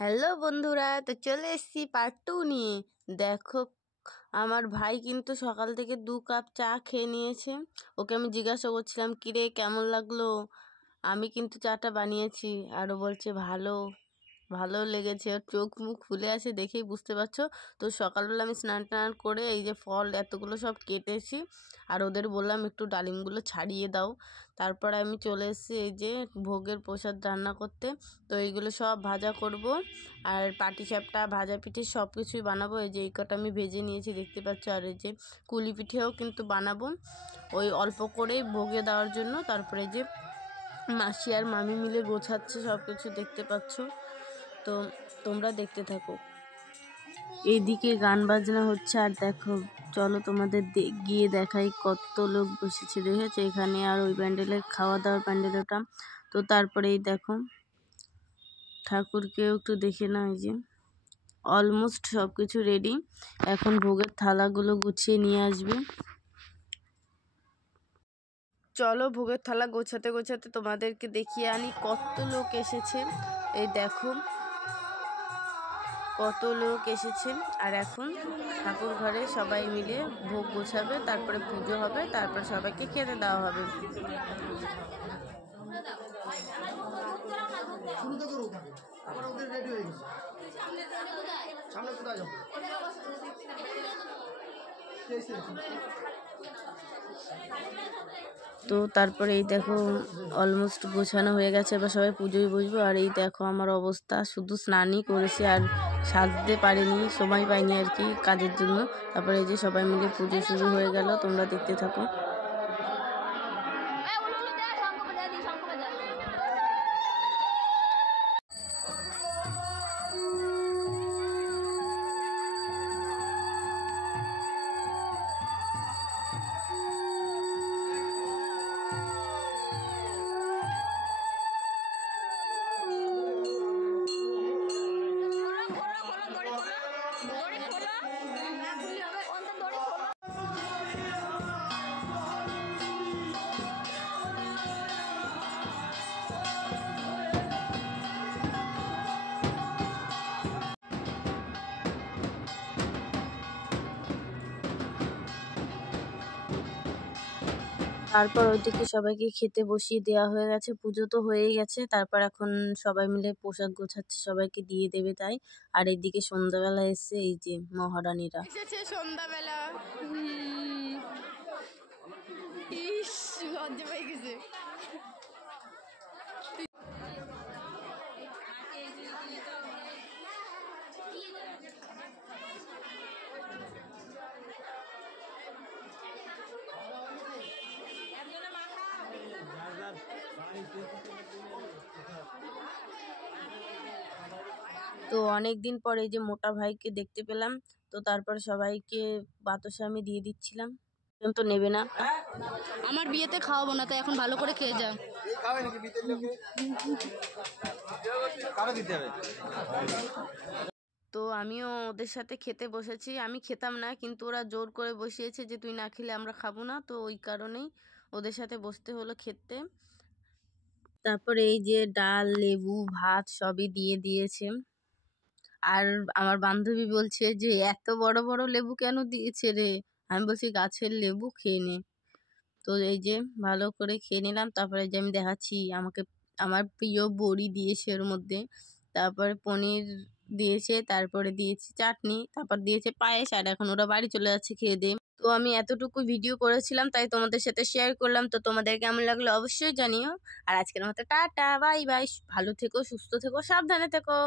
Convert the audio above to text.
Hello বন্ধুরা, তো চলে এসেছি পার্ট 2 নিয়ে। দেখো, আমার ভাই কিন্তু সকাল থেকে 2 কাপ চা খেয়ে নিয়েছে। ওকে আমি জিজ্ঞাসা করছিলাম, কিরে কেমন লাগলো? আমি কিন্তু চাটা বানিয়েছি, আরও বলছে ভালো ভালো লেগেছে। ওর চোখ মুখ ফুলে আছে, দেখেই বুঝতে পারছো। তো সকালবেলা আমি স্নান টান করে এই যে ফল এতগুলো সব কেটেছি, আর ওদের বললাম একটু ডালিমগুলো ছাড়িয়ে দাও। তারপরে আমি চলে এসেছি এই যে ভোগের প্রসাদ রান্না করতে। তো এইগুলো সব ভাজা করব, আর পাটিসাপটা ভাজা পিঠে সব কিছুই বানাবো। এই যে এই কটা আমি ভেজে নিয়েছি দেখতে পাচ্ছ, আর এই যে কুলি পিঠেও কিন্তু বানাবো ওই অল্প করেই ভোগে দেওয়ার জন্য। তারপরে যে মাসি আর মামি মিলে গোছাচ্ছে সব কিছু, দেখতে পাচ্ছ। তো তোমরা দেখতে থাকো। এইদিকে গান বাজনা হচ্ছে, আর দেখো চলো তোমাদের গিয়ে দেখাই কত লোক বসেছে, দেখেছে এখানে। আর ওই প্যান্ডেলে খাওয়া দাওয়ার প্যান্ডেল ওটা। তো তারপরেই দেখো ঠাকুরকেও একটু দেখে না, এই যে অলমোস্ট সব কিছু রেডি। এখন ভোগের থালাগুলো গুছিয়ে নিয়ে আসবে। চলো ভোগের থালা গোছাতে গোছাতে তোমাদেরকে দেখিয়ে আনি কত লোক এসেছে। এই দেখো কত লোক এসেছে। আর এখন ঠাকুর ঘরে সবাই মিলে ভোগ গোছাবে, তারপরে পুজো হবে, তারপর সবাইকে খেতে দেওয়া হবে। তো তারপরে এই দেখো অলমোস্ট গোছানো হয়ে গেছে, এবার সবাই পুজোয় বসবো। আর এই দেখো আমার অবস্থা, শুধু স্নানই করেছি আর সাজতে পারিনি, সময় পাইনি আর কি কাজের জন্য। তারপরে এই যে সবাই মিলে পুজো শুরু হয়ে গেল, তোমরা দেখতে থাকো। তারপর ওইদিকে সবাইকে খেতে বসিয়ে দেওয়া হয়ে গেছে, পুজো তো হয়েই গেছে। তারপর এখন সবাই মিলে প্রসাদ গোছাচ্ছে, সবাইকে দিয়ে দেবে তাই। আর এইদিকে সন্ধ্যাবেলা এসে এই যে মহারানীরা এসেছে সন্ধ্যাবেলা। লজ্জা পেয়ে গেছে। তো অনেকদিন পরে এই যে মোটা ভাইকে দেখতে পেলাম। তো তারপর সবাইকে বাতাসা আমি দিয়ে দিচ্ছিলাম, তো নেবে না। আমার বিয়েতে খাওয়াবো না, তো এখন ভালো করে খেয়ে যা। তো আমিও ওদের সাথে খেতে বসেছি। আমি খেতাম না, কিন্তু ওরা জোর করে বসিয়েছে যে তুই না খেলে আমরা খাবো না, তো ওই কারণেই ওদের সাথে বসতে হলো খেতে। তারপরে এই যে ডাল, লেবু, ভাত সবই দিয়ে দিয়েছে। আর আমার বান্ধবী বলছে যে এত বড় বড় লেবু কেন দিয়েছে রে? আমি বলছি গাছের লেবু, খেয়ে নে। তো এই যে ভালো করে খেয়ে নিলাম। তারপরে যে আমি দেখাচ্ছি, আমাকে আমার প্রিয় বড়ি দিয়েছে ওর মধ্যে, তারপরে পনির দিয়েছে, তারপরে দিয়েছে চাটনি, তারপর দিয়েছে পায়েস। আর এখন ওরা বাড়ি চলে যাচ্ছে খেয়ে দিয়ে। তো আমি এতটুকু ভিডিও করেছিলাম, তাই তোমাদের সাথে শেয়ার করলাম। তো তোমাদের কেমন লাগলো অবশ্যই জানিও। আর আজকের মতো টাটা, বাই বাই। ভালো থেকো, সুস্থ থেকো, সাবধানে থেকো।